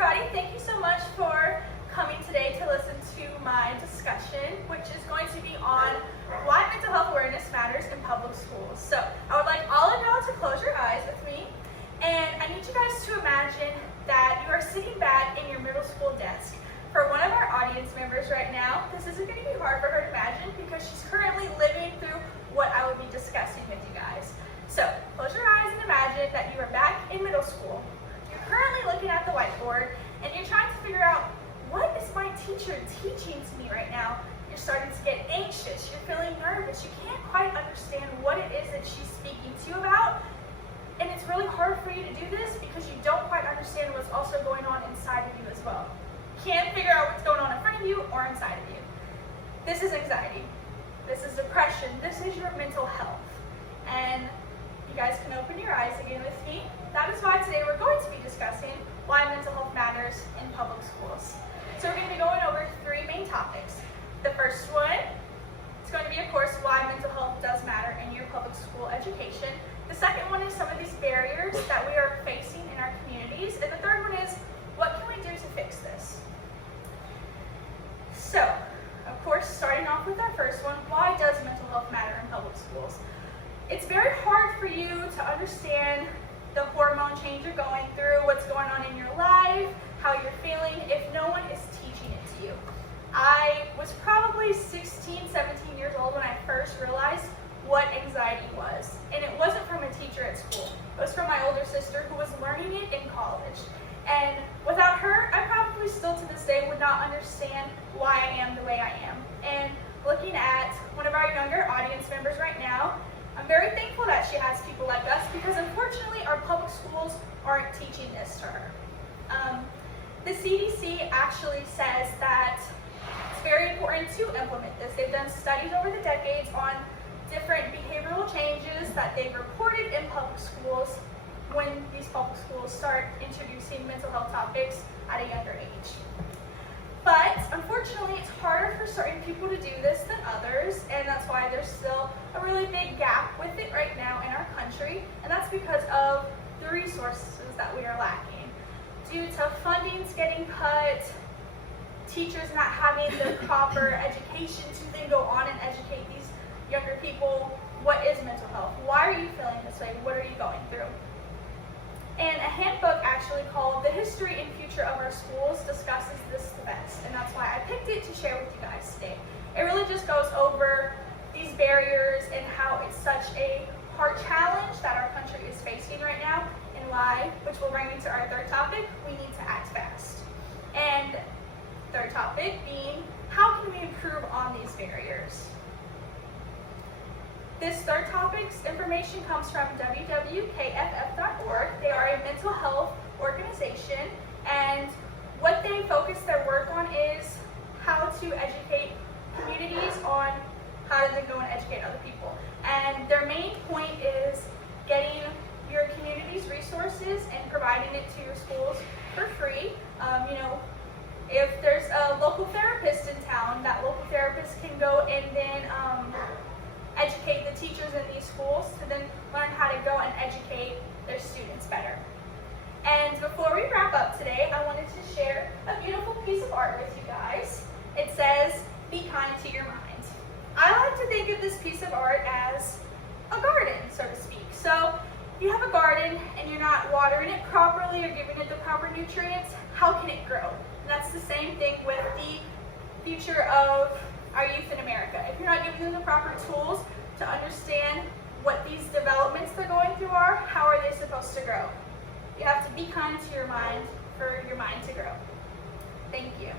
everybody. Thank you so much for coming today to listen to my discussion, which is going to be on why mental health awareness matters in public schools. So I would like all of y'all to close your eyes with me, and I need you guys to imagine that you are sitting back in your middle school desk. For one of our audience members right now, this isn't going to be hard for her to imagine because she's currently living through what I will be discussing with you guys. So close your eyes and imagine that you are back in middle school. You're currently looking at the whiteboard and you're trying to figure out, what is my teacher teaching to me right now? You're starting to get anxious, you're feeling nervous, you can't quite understand what it is that she's speaking to you about. And it's really hard for you to do this because you don't quite understand what's also going on inside of you as well. Can't figure out what's going on in front of you or inside of you. This is anxiety. This is depression. This is your mental health. And you guys can open your eyes again with me. That is why today we're going to be discussing why mental health matters in public schools. So we're going to be going over three main topics. The first one is going to be, of course, why mental health does matter in your public school education. The second one is some of these barriers that we are facing in our communities. And the third one is, what can we do to fix this? So, of course, starting off with our first one, why does mental health matter in public schools? It's very hard for you to understand the hormone change you're going through, what's going on in your life, how you're feeling, if no one is teaching it to you. I was probably 16, 17 years old when I first realized what anxiety was. And it wasn't from a teacher at school. It was from my older sister who was learning it in college. And without her, I probably still to this day would not understand why I am the way I am. And looking at one of our younger audience members right now, I'm very thankful that she has people like us because unfortunately our public schools aren't teaching this to her. The CDC actually says that it's very important to implement this. They've done studies over the decades on different behavioral changes that they've reported in public schools when these public schools start introducing mental health topics at a younger age. But unfortunately, it's harder for certain people to do this than others, and that's why there's still a really big gap with it right now in our country, and that's because of the resources that we are lacking. Due to fundings getting cut, teachers not having the proper education to then go on and educate these younger people, what is mental health? Why are you feeling this way? What are you going through? And a handbook actually called The History and Future of Our Schools discusses this the best, and that's why I picked it to share with you guys today. It really just goes over these barriers and how it's such a hard challenge that our country is facing right now, and why, which will bring me to our third topic, we need to act fast. And third topic being, how can we improve on these barriers? This third topic's information comes from www.kff.org. They are a mental health organization, and what they focus their work on is how to educate communities on how to then go and educate other people. And their main point is getting your community's resources and providing it to your schools for free. If there's a local therapist in town, that local therapist can go and then educate the teachers in these schools to then learn how to go and educate their students better. And before we wrap up today, I wanted to share a beautiful piece of art with you guys. It says, "Be kind to your mind." I like to think of this piece of art as a garden, so to speak. So you have a garden and you're not watering it properly or giving it the proper nutrients, how can it grow? And that's the same thing with the future of our youth in America. If you're not giving them the proper tools to understand what these developments they're going through are, how are they supposed to grow? You have to be kind to your mind for your mind to grow. Thank you.